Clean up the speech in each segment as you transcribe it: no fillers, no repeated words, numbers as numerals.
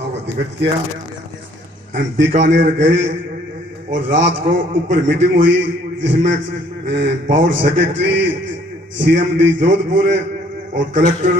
कार्यकर्ताओं का टिकट किया। हम बीकानेर गए और रात को ऊपर मीटिंग हुई जिसमें पावर सेक्रेटरी, सीएमडी जोधपुर और कलेक्टर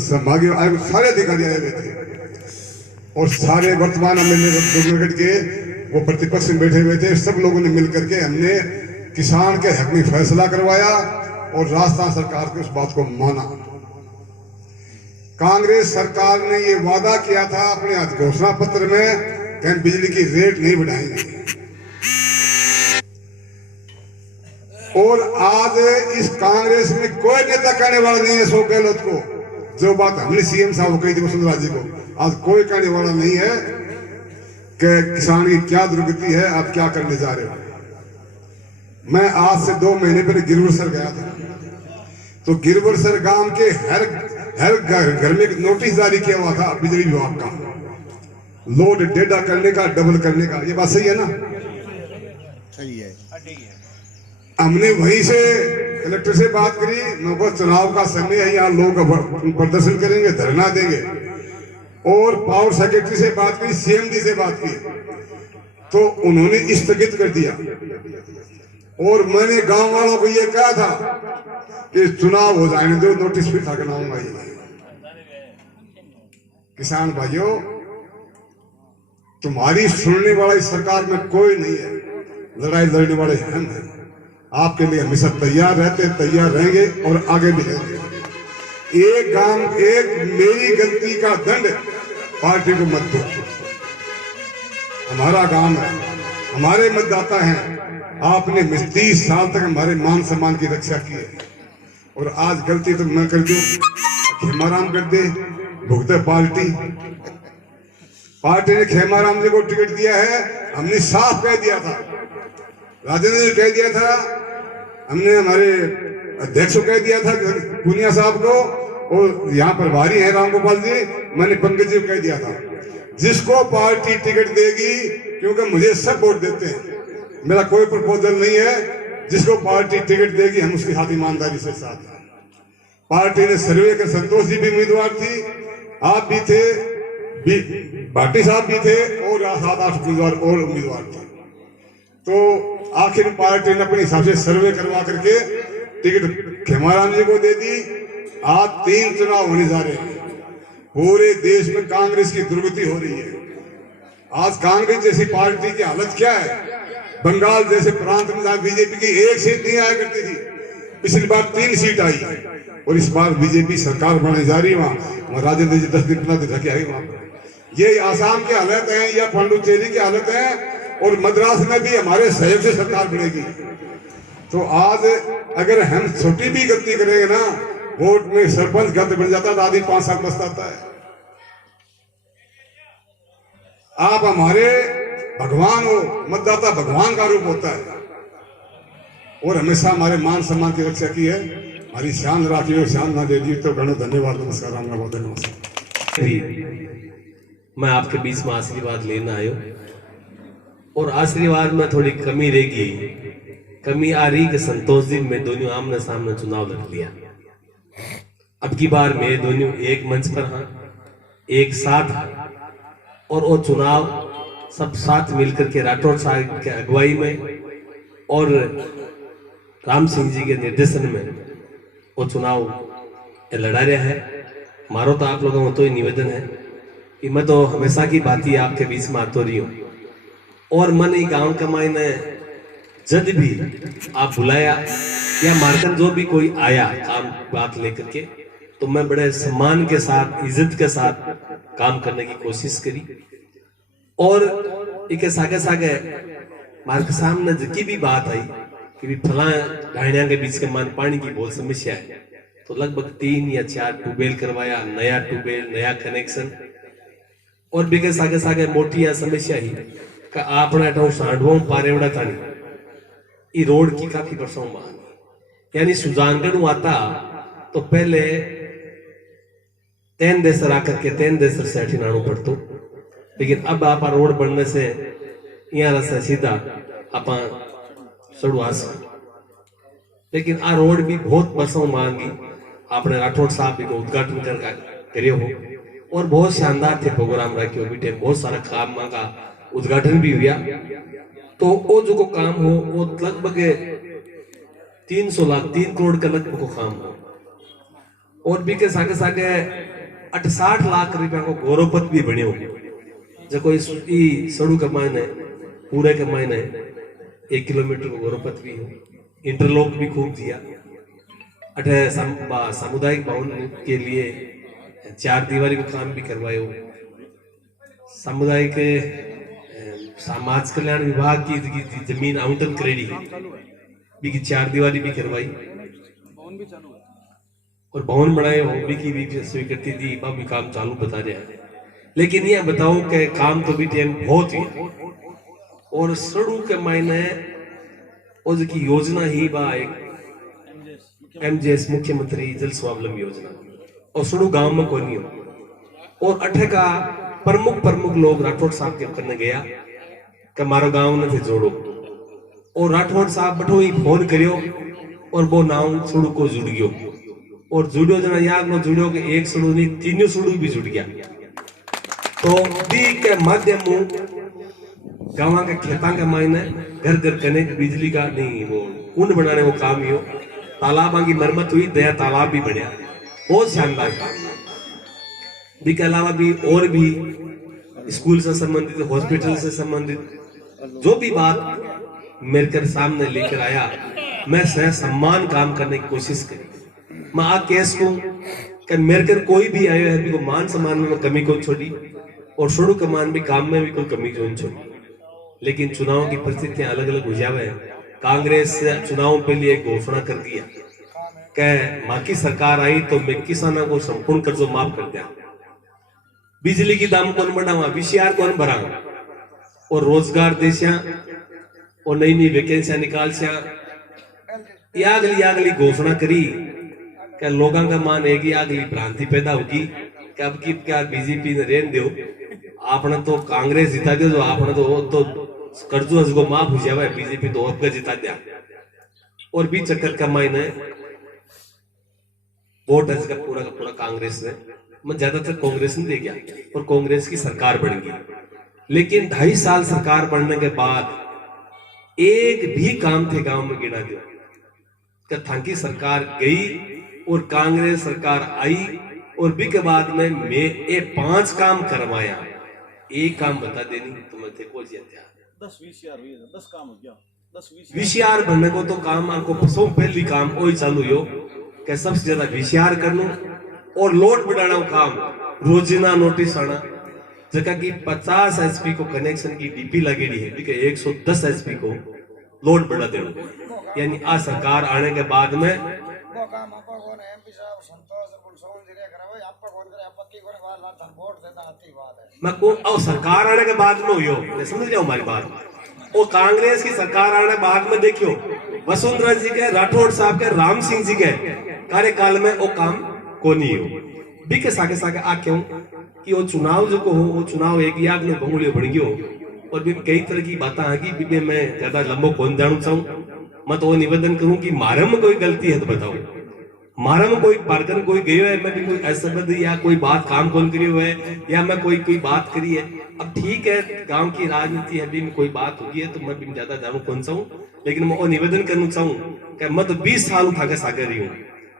संभागीय आयुक्त सारे अधिकारी आए हुए थे और सारे वर्तमान एमएलए के वो प्रतिपक्ष में बैठे हुए थे। सब लोगों ने मिलकर के हमने किसान के हक में फैसला करवाया और राजस्थान सरकार की उस बात को माना। कांग्रेस सरकार ने ये वादा किया था अपने घोषणा पत्र में कि हम बिजली की रेट नहीं बढ़ाएंगे, और आज इस कांग्रेस में कोई नेता कहने वाला नहीं है अशोक गहलोत को, जो बात हमने सीएम साहब को कही थी वसुंधरा जी को, आज कोई कहने वाला नहीं है कि किसान की क्या दुर्गति है, आप क्या करने जा रहे हो। मैं आज से 2 महीने पहले गिरवरसर गया था, तो गिरवरसर गांव के हर घर में एक नोटिस जारी किया हुआ था बिजली विभाग का, लोड डेटा करने का, डबल करने का। ये बात सही है ना? सही है। हमने वहीं से कलेक्टर से बात करी, मैं बस चुनाव का समय है, यहाँ लोग प्रदर्शन करेंगे, धरना देंगे, और पावर सेक्रेटरी से बात करी, सीएमडी से बात की, तो उन्होंने स्थगित कर दिया। और मैंने गांव वालों को ये कहा था कि चुनाव हो जाने दो, नोटिस फिर था बनाऊंगा। ये किसान भाइयों, तुम्हारी सुनने वाला इस सरकार में कोई नहीं है, लड़ाई लड़ने वाले हम हैं। आपके लिए हमेशा तैयार रहते, तैयार रहेंगे और आगे भी रहेंगे। एक मेरी गलती का दंड पार्टी को मत दो। हमारा गांव है, हमारे मतदाता हैं, आपने 30 साल तक हमारे मान सम्मान की रक्षा की है, और आज गलती तो मैं कर दूं, खेमाराम कर दे, भुगते पार्टी ने खेमाराम जी को टिकट दिया है। हमने साफ कह दिया था, राजेंद्र ने कह दिया था, हमने हमारे अध्यक्ष को कह दिया था पुनिया साहब को, और यहाँ पर भारी है रामगोपाल जी, मैंने पंकज जी को कह दिया था, जिसको पार्टी टिकट देगी, क्योंकि मुझे सब वोट देते हैं, मेरा कोई प्रपोजल नहीं है, जिसको पार्टी टिकट देगी हम उसके साथ ईमानदारी से साथ हैं। पार्टी ने सर्वे कर, संतोष जी भी उम्मीदवार थी, आप भी थे, भाटी साहब भी थे, और 7-8 उम्मीदवार थे। तो आखिर पार्टी ने अपने हिसाब से सर्वे करवा करके टिकट खेमाराम जी को दे दी। आज 3 चुनाव होने जा रहे हैं, पूरे देश में कांग्रेस की दुर्गति हो रही है। आज कांग्रेस जैसी पार्टी की हालत क्या है? बंगाल जैसे प्रांत में बीजेपी की 1 सीट नहीं आया करती थी, पिछली बार 3 सीट आई, और इस बार बीजेपी सरकार बनने जा रही है। वहां राजेंद्र जी 10 दिन 15 दिन रखे आई वहां पर। ये आसाम की हालत है या पांडुचेरी की हालत है, और मद्रास में भी हमारे सहयोग से सरकार बनेगी। तो आज अगर हम छोटी भी गलती करेंगे ना, वोट में सरपंच गलत बन जाता तो आदमी 5 साल पछताता है। आप हमारे भगवान हो, मतदाता भगवान का रूप होता है, और हमेशा हमारे मान सम्मान की रक्षा की है। हमारी शान राखी हो, शान ना दे दी तो गणों धन्यवाद, नमस्कार, राम राम, नमस्कार। मैं आपके बीच में आशीर्वाद लेना आयो, और आशीर्वाद में थोड़ी कमी रहेगी, कमी आ रही कि संतोष जी में दोनों आमने सामने चुनाव लड़ लिया। अब की बार मेरे दोनों एक मंच पर हाँ, एक साथ, और वो चुनाव सब साथ मिलकर के राठौर साहब के अगुवाई में और राम सिंह जी के निर्देशन में वो चुनाव लड़ा रहा है। मारो तो आप लोगों को तो ही निवेदन है कि मैं तो हमेशा की बात ही आपके बीच में आतो रही हूँ, और मन ही गांव कमाई ने जब भी आप बुलाया या मार्कन जो भी कोई आया काम बात लेकर के, तो मैं बड़े सम्मान के साथ, इज्जत के साथ काम करने की कोशिश करी। और एक सागे सागे मार्क सामने जितनी भी बात आई कि भी फला ढाणिया के बीच के मान पानी की बहुत समस्या है, तो लगभग 3 या 4 ट्यूबवेल करवाया, नया ट्यूबवेल, नया कनेक्शन, और भी के सागे सागे मोटी या समस्या ही का आपने तो सांडवों पारेवड़ा तानी ये रोड की काफी वर्षों मांग, यानी सुजानगढ़ आता तो पहले 3 देसर आकर के 3 देसर से अठिनाणु पड़तो, लेकिन अब आप रोड बनने से यहाँ रास्ता सीधा आप सड़ुआस, लेकिन आ रोड भी बहुत वर्षों मांगी। आपने राठौड़ साहब भी को उद्घाटन कर करियो हो, और बहुत शानदार थे प्रोग्राम रखे बीटे, बहुत सारा काम का उद्घाटन भी हुआ। तो वो जो को काम हो वो लगभग 300 लाख 3 करोड़ का लगभग को काम हो, और भी के सागे सागे 68 लाख रुपया को गौरवपत भी बनियो, जो कोई सड़ू के मायने पूरे के मायने 1 किलोमीटर को गौरवपत भी हो, इंटरलॉक भी खूब दिया। अठे सामुदायिक भवन के लिए 4 दीवारी को काम भी करवायो, सामुदायिक समाज कल्याण विभाग की जमीन आवंटन करेगी भी की 4 दीवारी भी करवाई, और भवन बनाए हो भी स्वीकृति दी, भी काम चालू बता रहे हैं। लेकिन ये बताओ कि काम तो भी टाइम बहुत ही, और सड़ू के मायने की योजना ही बा एक MJS मुख्यमंत्री जल स्वावलंबी योजना, और सड़ू गांव में कोई नहीं हो। और अठे का प्रमुख लोग राठौड़ साहब के करने गया कि मारो गांव ने थे जोड़ो, और राठौड़ साहब बठो ही फोन करियो और वो नाव सड़ू को जुड़ गयो, और जुड़ियो जना याद में जुड़ियो कि एक सड़ू नहीं 3 सड़ू भी जुड़ गया। तो दी के माध्यम गाँव के खेता के मायने घर कनेक्ट बिजली का नहीं, वो कुंड बनाने वो काम ही हो, तालाबों की मरम्मत हुई, दया तालाब भी बढ़िया, बहुत शानदार काम। भी के अलावा भी और भी स्कूल से संबंधित, हॉस्पिटल से संबंधित जो भी बात मेरे कर सामने लेकर आया, मैं सह सम्मान काम करने की कोशिश करी। मैं आ केस को कि मेरे कर कोई भी आयो है को मान सम्मान में कमी को छोड़ी, और शुरू के मान भी काम में भी कोई कमी को छोड़ी। लेकिन चुनाव की परिस्थितियां अलग अलग हो जावे, कांग्रेस चुनाव के लिए घोषणा कर दिया कि मां की सरकार आई तो मैं किसानों को संपूर्ण कर्जो माफ कर दिया, बिजली की दाम कौन बढ़ावा, VCR कौन भरावा, और रोजगार देशा और नई नई वैकेंसियां निकाल से अगली घोषणा करी कि लोगों का मान है कि अगली भ्रांति पैदा होगी कि अब की क्या बीजेपी ने रेन दो, आपने तो कांग्रेस जिता दो, जो आपने तो कर्जो को माफ हो जावे, बीजेपी तो अब जिता दिया। और भी चक्कर कमाई ने वोट का पूरा कांग्रेस ने, मैं ज्यादातर कांग्रेस ने दे गया, और कांग्रेस की सरकार बन गई। लेकिन 2.5 साल सरकार बनने के बाद एक भी काम थे गांव में गिना दिया कि थांकी सरकार गई और कांग्रेस सरकार आई, और भी के बाद में मैं ये 5 काम करवाया, एक काम बता देनी तो मैं थे को 10 VCR काम हो गया, 10 VCR बनने को तो काम आपको सब पहली काम वही चालू हो कि सबसे ज्यादा VCR करनो, और लोड बढ़ाना काम, रोजाना नोटिस आना, जगह की 50 HP को कनेक्शन की DP लगेगी है, ठीक है, 110 HP को लोड बढ़ा देना। यानी आ सरकार आने के बाद में मैं को अब सरकार आने के बाद में हुई, समझ जाओ हमारी बात। वो कांग्रेस की सरकार आने के बाद में देखियो वसुंधरा जी के, राठौड़ साहब के, राम सिंह जी के कार्यकाल में वो काम को नहीं हो भी के सागे सागे आ क्यों कि वो चुनाव जो को हो, वो चुनाव एक याद में बहुमूल्य बढ़ गयो, और भी कई तरह की बातें आगी भी मैं ज्यादा लंबो कौन जानू चाहूं। मैं तो निवेदन करूं कि मारे में कोई गलती है तो बताओ, मारा में कोई पार्कन कोई गयो है, मैं भी कोई असंबद्ध या कोई बात काम कौन करी हुआ है, या मैं कोई बात करी है। अब ठीक है, गांव की राजनीति है, भी में कोई बात होगी है तो मैं भी ज्यादा जानू कौन सा हूँ, लेकिन मैं वो निवेदन करना चाहूँ कि मैं तो 20 साल था सागर रही हूँ,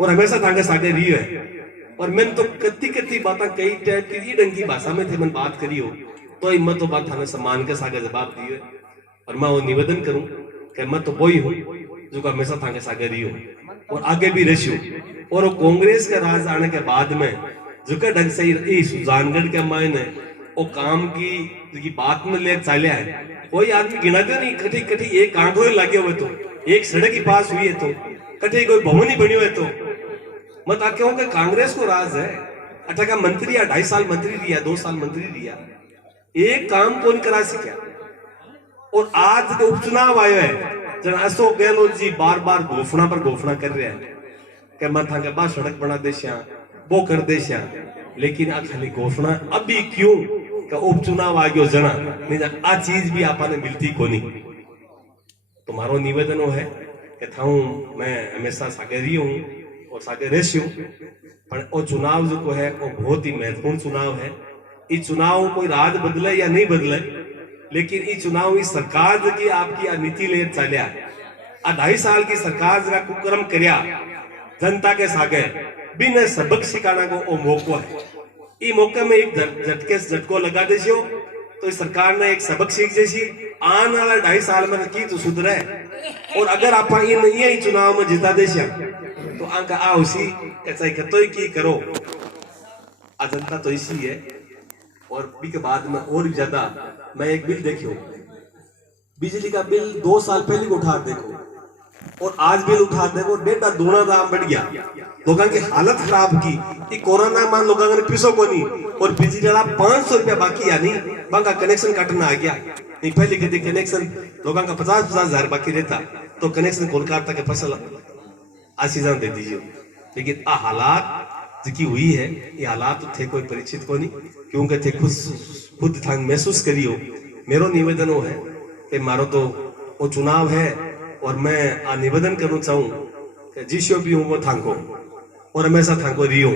और हमेशा था सागर रही है, और मैंने तो कत्ती बातें कई टाइप की ढंग की भाषा में थे मैंने बात करी हो, तो हिम्मत तो बात थाने सम्मान के सागे जवाब दिए। और मैं वो निवेदन करूं कि मैं तो वही हूँ जो हमेशा थाने सागे रही हूँ, और आगे भी रही हूँ। और वो कांग्रेस के राज आने के बाद में जो ढंग से सुजानगढ़ के मायने वो काम की बात में ले चलिया है, कोई आदमी गिना दे नहीं, कठी कठी एक आंकड़ो लगे हुए, तो एक सड़क की पास हुई है, तो कठी कोई भवन ही बनी हुए, तो मत आके हूं कि कांग्रेस को राज है। अच्छा का मंत्री या 2.5 साल मंत्री रिया, 2 साल मंत्री रिया, एक काम कौन करा सका। और आज उपचुनाव आयो है, जन अशोक गहलोत जी बार बार घोषणा पर घोषणा कर रहे हैं कि मैं था के बाद सड़क बना देशा, वो कर देशा, लेकिन आ खाली घोषणा अभी क्यों कि उपचुनाव आ गयो जना नहीं, आ चीज भी आपने मिलती को नहीं। तुम्हारो निवेदन है कि था मैं हमेशा सागरी हूं, और सागे रेशियो पर वो चुनाव जो है वो बहुत ही महत्वपूर्ण चुनाव है। ये चुनाव कोई राज बदले या नहीं बदले, लेकिन ये चुनाव इस सरकार जो की आपकी नीति ले चलिया 2.5 साल की सरकार जरा कुकर्म करया जनता के सागे बिना सबक सिखाना को वो मौको है। ये मौके में एक झटको लगा देशो तो इस सरकार ने एक सबक सीख जैसी आने वाला 2.5 साल में की तो सुधरे। और अगर आप ये चुनाव में जिता देशा तो आंका आ उसी चाहे कतो की करो आ जनता तो इसी है। और भी के बाद में और भी ज्यादा मैं एक बिल देखियो, बिजली का बिल 2 साल पहले उठा देखो और आज बिल उठा देखो, डेटा दूना दाम बढ़ गया, लोगों की हालत खराब की। ये कोरोना मान लोगों ने पीसो को नहीं और बिजली वाला 500 रुपया बाकी या नहीं बंगा कनेक्शन काटना आ गया। नहीं पहले कहते कनेक्शन लोगों का 50-50 हजार बाकी रहता तो कनेक्शन कोलकाता के फसल आसीजन दे दीजिए। लेकिन आ हालात जिकी हुई है ये हालात थे कोई परिचित को नहीं, क्योंकि थे खुद थांग महसूस करियो। मेरो निवेदन वो है कि मारो तो वो चुनाव है और मैं आ निवेदन करना चाहूं कि जिसो भी हूं वो थांको और हमेशा थांको रियो।